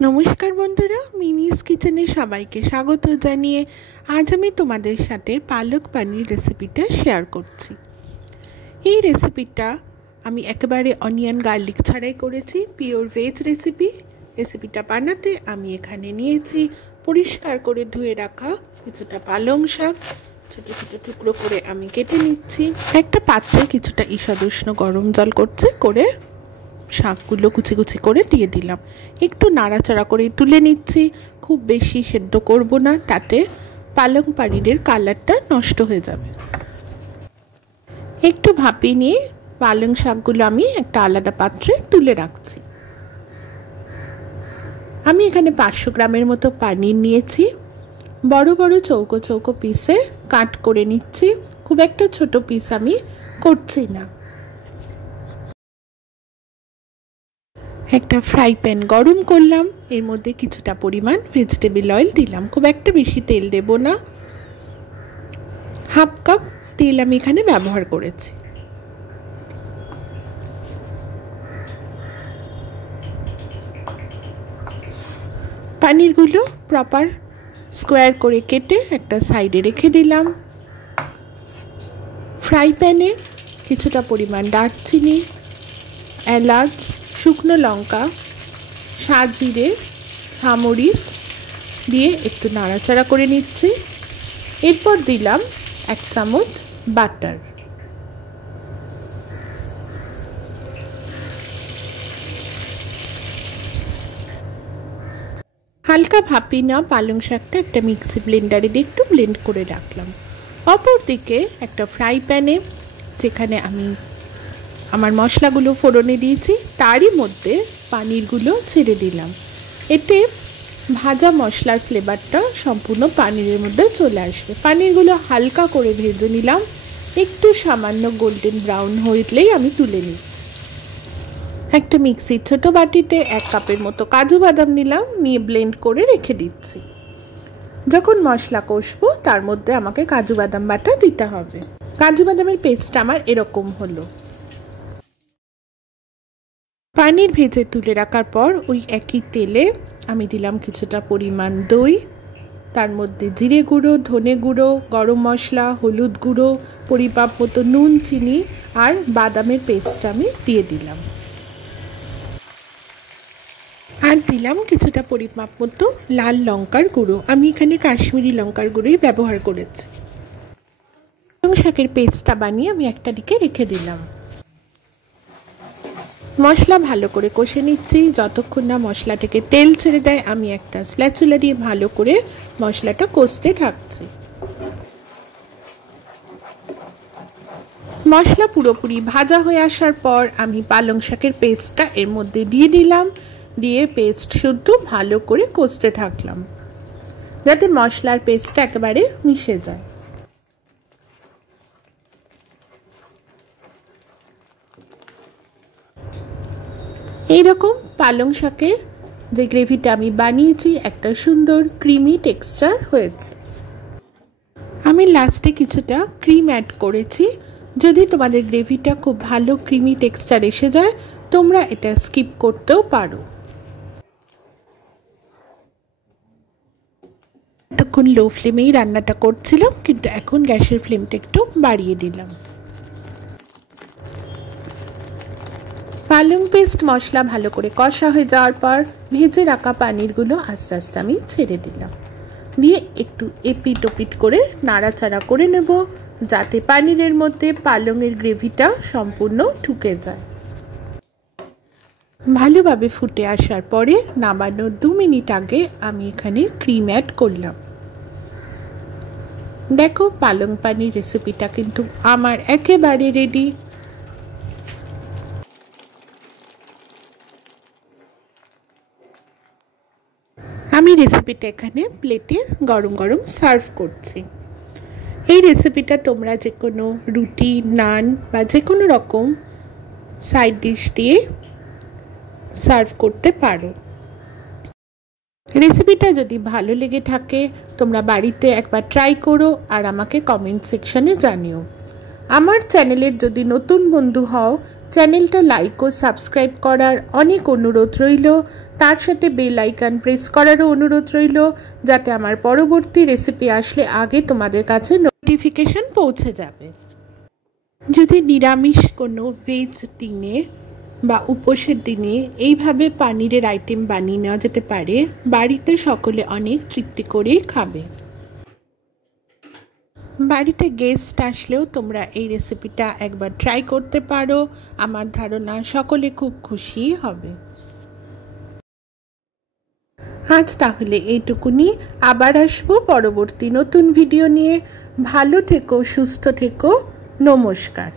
नमस्कार बंधुरा, मिनीज किचेने सबाइके स्वागत जानिए आज आमी तोमादेर साथे पालक पानीर रेसिपिटा शेयर करछि। এই রেসিপিটা আমি একেবারে অনিয়ন গার্লিক ছাড়াই করেছি, পিওর ভেজ রেসিপি। রেসিপিটা বানাতে আমি এখানে নিয়েছি পরিষ্কার করে ধুয়ে রাখা কিছুটা পালং শাক, ছোট ছোট টুকরো করে আমি কেটে নিচ্ছি। একটা পাত্রে কিছুটা ঈষৎ উষ্ণ গরম জল করে শাকগুলো কুচি কুচি করে দিয়ে দিলাম। একটু নাড়াচাড়া করে তুলে নিচ্ছি, খুব বেশি সেদ্ধ করব না, তাতে পালং পানিরের কালারটা নষ্ট হয়ে যাবে। একটু ভাপিয়ে নিয়ে পালং শাকগুলো আমি একটা আলাদা পাত্রে তুলে রাখছি। আমি এখানে 500 গ্রামের মতো পানির নিয়েছি, বড় বড় চৌকো চৌকো পিসে কাট করে নিচ্ছি, খুব একটা ছোট পিস আমি করছি না। একটা ফ্রাই প্যান গরম করলাম, এর মধ্যে কিছুটা পরিমাণ ভেজিটেবল অয়েল দিলাম, খুব একটা বেশি তেল দেব না, হাফ কাপ তেল আমি এখানে ব্যবহার করেছি। পানিরগুলো প্রপার স্কোয়ার করে কেটে একটা সাইডে রেখে দিলাম। ফ্রাই প্যানে কিছুটা পরিমাণ দারচিনি, এলাচ, শুকনো লঙ্কা, সাজিরে, হামরিচ দিয়ে একটু নাড়াচাড়া করে নিচ্ছি। এরপর দিলাম 1 চামচ বাটার। হালকা ভাপিয়ে নেওয়া পালং শাকটা একটা মিক্সি ব্লেন্ডারে দিয়ে একটু ব্লেন্ড করে রাখলাম। অপরদিকে একটা ফ্রাই প্যানে যেখানে আমি আমার মশলাগুলো ফোড়নে দিয়েছি, তারই মধ্যে পানিরগুলো ছেড়ে দিলাম। এতে ভাজা মশলার ফ্লেভারটা সম্পূর্ণ পানিরের মধ্যে চলে আসবে। পানিরগুলো হালকা করে ভেজে নিলাম, একটু সামান্য গোল্ডেন ব্রাউন হইলেই আমি তুলে নিচ্ছি। একটা মিক্সির ছোট বাটিতে 1 কাপের মতো কাজু বাদাম নিলাম, নিয়ে ব্লেন্ড করে রেখে দিচ্ছি। যখন মশলা কষবো তার মধ্যে আমাকে কাজু বাদাম বাটা দিতে হবে। কাজু বাদামের পেস্ট আমার এরকম হলো। পানির ভেজে তুলে রাখার পর ওই একই তেলে আমি দিলাম কিছুটা পরিমাণ দই, তার মধ্যে জিরে গুঁড়ো, ধনে গুঁড়ো, গরম মশলা, হলুদ গুঁড়ো, পরিমাপ মতো নুন, চিনি আর বাদামের পেস্ট আমি দিয়ে দিলাম। আর দিলাম কিছুটা পরিমাপ মতো লাল লঙ্কার গুঁড়ো, আমি এখানে কাশ্মীরি লঙ্কার গুঁড়োই ব্যবহার করেছি। পালং শাকের পেস্টটা বানিয়ে আমি একটা দিকে রেখে দিলাম। মশলা ভালো করে কষে নিচ্ছি, যতক্ষণ না মশলা থেকে তেল ছেড়ে দেয় আমি একটা স্প্যাচুলা দিয়ে ভালো করে মশলাটা কষতে থাকছি। মশলা পুরোপুরি ভাজা হয়ে আসার পর আমি পালং শাকের পেস্টটা এর মধ্যে দিয়ে দিলাম, দিয়ে পেস্ট শুদ্ধ ভালো করে কষতে থাকলাম যাতে মশলার পেস্টটা একেবারে মিশে যায়। এইরকম পালং শাকের যে গ্রেভিটা আমি বানিয়েছি একটা সুন্দর ক্রিমি টেক্সচার হয়েছে। আমি লাস্টে কিছুটা ক্রিম অ্যাড করেছি, যদি তোমাদের গ্রেভিটা খুব ভালো ক্রিমি টেক্সচার এসে যায় তোমরা এটা স্কিপ করতেও পারো। তখন লো ফ্লেমেই রান্নাটা করছিলাম, কিন্তু এখন গ্যাসের ফ্লেমটা একটু বাড়িয়ে দিলাম। পালং পেস্ট মশলা ভালো করে কষা হয়ে যাওয়ার পর ভেজে রাখা পানিরগুলো আস্তে আস্তে আমি ছেড়ে দিলাম, দিয়ে একটু এপিট ওপিট করে নাড়াচাড়া করে নেব যাতে পানিরের মধ্যে পালংয়ের গ্রেভিটা সম্পূর্ণ ঢুকে যায়। ভালোভাবে ফুটে আসার পরে নামানোর 2 মিনিট আগে আমি এখানে ক্রিম অ্যাড করলাম। দেখো পালং পানির রেসিপিটা কিন্তু আমার একেবারে রেডি। আমি রেসিপিটা এখানে প্লেটে গরম গরম সার্ভ করছি। এই রেসিপিটা তোমরা যে কোনো রুটি, নান বা যে কোনো রকম সাইড ডিশ দিয়ে সার্ভ করতে পারো। রেসিপিটা যদি ভালো লেগে থাকে তোমরা বাড়িতে একবার ট্রাই করো আর আমাকে কমেন্ট সেকশনে জানিও। আমার চ্যানেলের যদি নতুন বন্ধু হও, চ্যানেলটা লাইক ও সাবস্ক্রাইব করার অনেক অনুরোধ রইল। তার সাথে বেল আইকন প্রেস করারও অনুরোধ রইল, যাতে আমার পরবর্তী রেসিপি আসলে আগে তোমাদের কাছে নোটিফিকেশন পৌঁছে যাবে। যদি নিরামিষ কোনো ভেজ দিনে বা উপোসের দিনে এইভাবে পানিরের আইটেম বানিয়ে নেওয়া যেতে পারে, বাড়িতে সকলে অনেক তৃপ্তি করেই খাবে। বাড়িতে গেস্ট আসলেও তোমরা এই রেসিপিটা একবার ট্রাই করতে পারো। আমার ধারণা সকলে খুব খুশি হবে। আজ তাহলে এইটুকুনি, আবার আসবো পরবর্তী নতুন ভিডিও নিয়ে। ভালো থেকো, সুস্থ থেকো, নমস্কার।